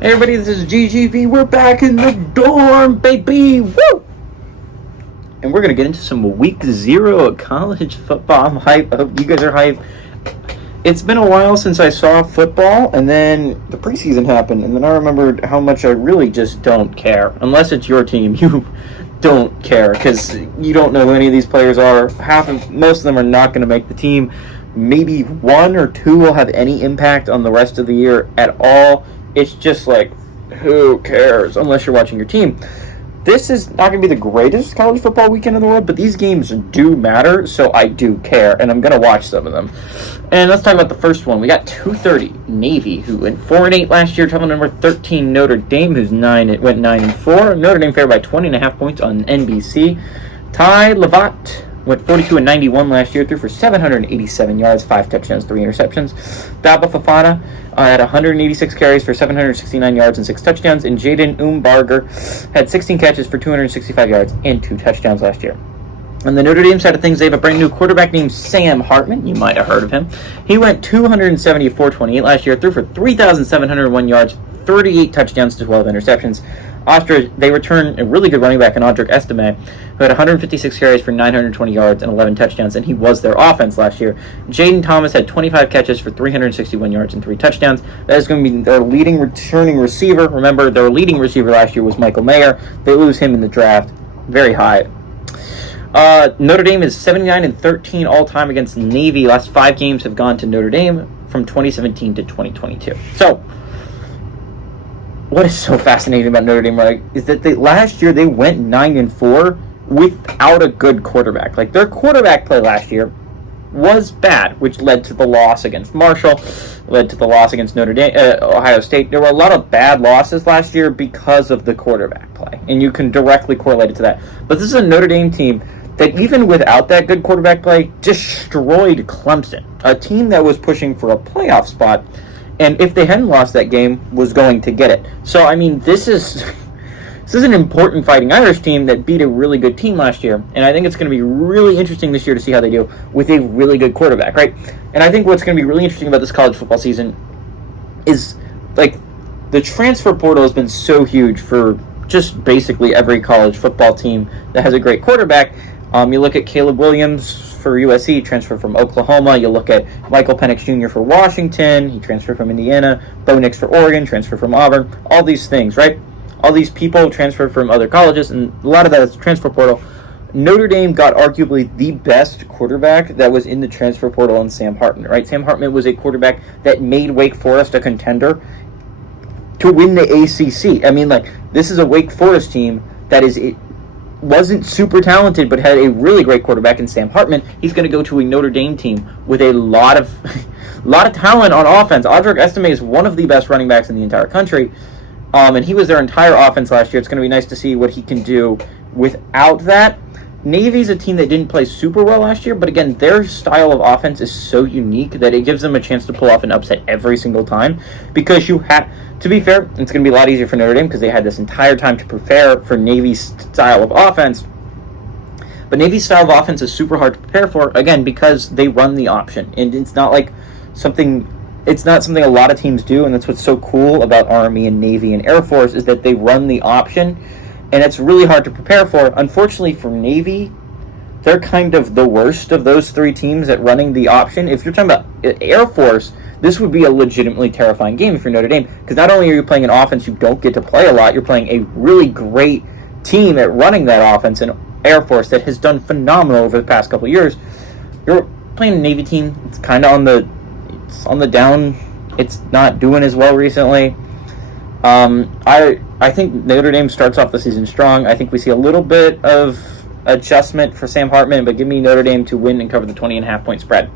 Hey everybody, this is GGV. We're back in the dorm, baby! Woo! And we're going to get into some week 0 college football. I'm hype. I hope you guys are hype. It's been a while since I saw football, and then the preseason happened, and then I remembered how much I really just don't care. Unless it's your team, you don't care, because you don't know who any of these players are. Most of them are not going to make the team. Maybe 1 or 2 will have any impact on the rest of the year at all. It's just like, who cares, unless you're watching your team. This is not going to be the greatest college football weekend in the world, but these games do matter, so I do care, and I'm going to watch some of them. And let's talk about the first one. We got 2:30, Navy, who went 4-8 last year, travel number 13, Notre Dame, who's went 9-4. Notre Dame favored by 20.5 points on NBC. Ty Levat went 42-91 last year, threw for 787 yards, 5 touchdowns, 3 interceptions. Baba Fafana had 186 carries for 769 yards and 6 touchdowns, and Jaden Umbarger had 16 catches for 265 yards and 2 touchdowns last year. On the Notre Dame side of things, they have a brand new quarterback named Sam Hartman. You might have heard of him. He went 270-428 last year, threw for 3,701 yards, 38 touchdowns to 12 interceptions. After they return a really good running back in Audric Estime, who had 156 carries for 920 yards and 11 touchdowns, and he was their offense last year. Jaden Thomas had 25 catches for 361 yards and 3 touchdowns. That is going to be their leading returning receiver. Remember, their leading receiver last year was Michael Mayer. They lose him in the draft. Very high. Notre Dame is 79-13 all-time against Navy. Last 5 games have gone to Notre Dame from 2017 to 2022. So, what is so fascinating about Notre Dame, right, is that last year they went 9-4 without a good quarterback. Like, their quarterback play last year was bad, which led to the loss against Marshall, led to the loss against Ohio State. There were a lot of bad losses last year because of the quarterback play, and you can directly correlate it to that. But this is a Notre Dame team that, even without that good quarterback play, destroyed Clemson, a team that was pushing for a playoff spot, and if they hadn't lost that game, was going to get it. So, I mean, this is an important Fighting Irish team that beat a really good team last year, and I think it's going to be really interesting this year to see how they do with a really good quarterback, right? And I think what's going to be really interesting about this college football season is, like, the transfer portal has been so huge for just basically every college football team that has a great quarterback. You look at Caleb Williams for USC, transferred from Oklahoma. You look at Michael Penix Jr. for Washington. He transferred from Indiana. Bo Nix for Oregon, transferred from Auburn. All these things, right? All these people transferred from other colleges, and a lot of that is transfer portal. Notre Dame got arguably the best quarterback that was in the transfer portal in Sam Hartman, right? Sam Hartman was a quarterback that made Wake Forest a contender to win the ACC. I mean, like, this is a Wake Forest team that wasn't super talented, but had a really great quarterback in Sam Hartman. He's going to go to a Notre Dame team with a lot of talent on offense. Audric Estime is one of the best running backs in the entire country, and he was their entire offense last year. It's going to be nice to see what he can do without that. Navy's a team that didn't play super well last year, but again, their style of offense is so unique that it gives them a chance to pull off an upset every single time, because to be fair, it's going to be a lot easier for Notre Dame because they had this entire time to prepare for Navy's style of offense. But Navy's style of offense is super hard to prepare for, again, because they run the option, and it's not something a lot of teams do, and that's what's so cool about Army and Navy and Air Force, is that they run the option, and it's really hard to prepare for. Unfortunately for Navy, they're kind of the worst of those 3 teams at running the option. If you're talking about Air Force, this would be a legitimately terrifying game if you're Notre Dame, because not only are you playing an offense you don't get to play a lot, you're playing a really great team at running that offense in Air Force that has done phenomenal over the past couple of years. You're playing a Navy team. It's kind of on the down. It's not doing as well recently. I think Notre Dame starts off the season strong. I think we see a little bit of adjustment for Sam Hartman, but give me Notre Dame to win and cover the 20.5 point spread.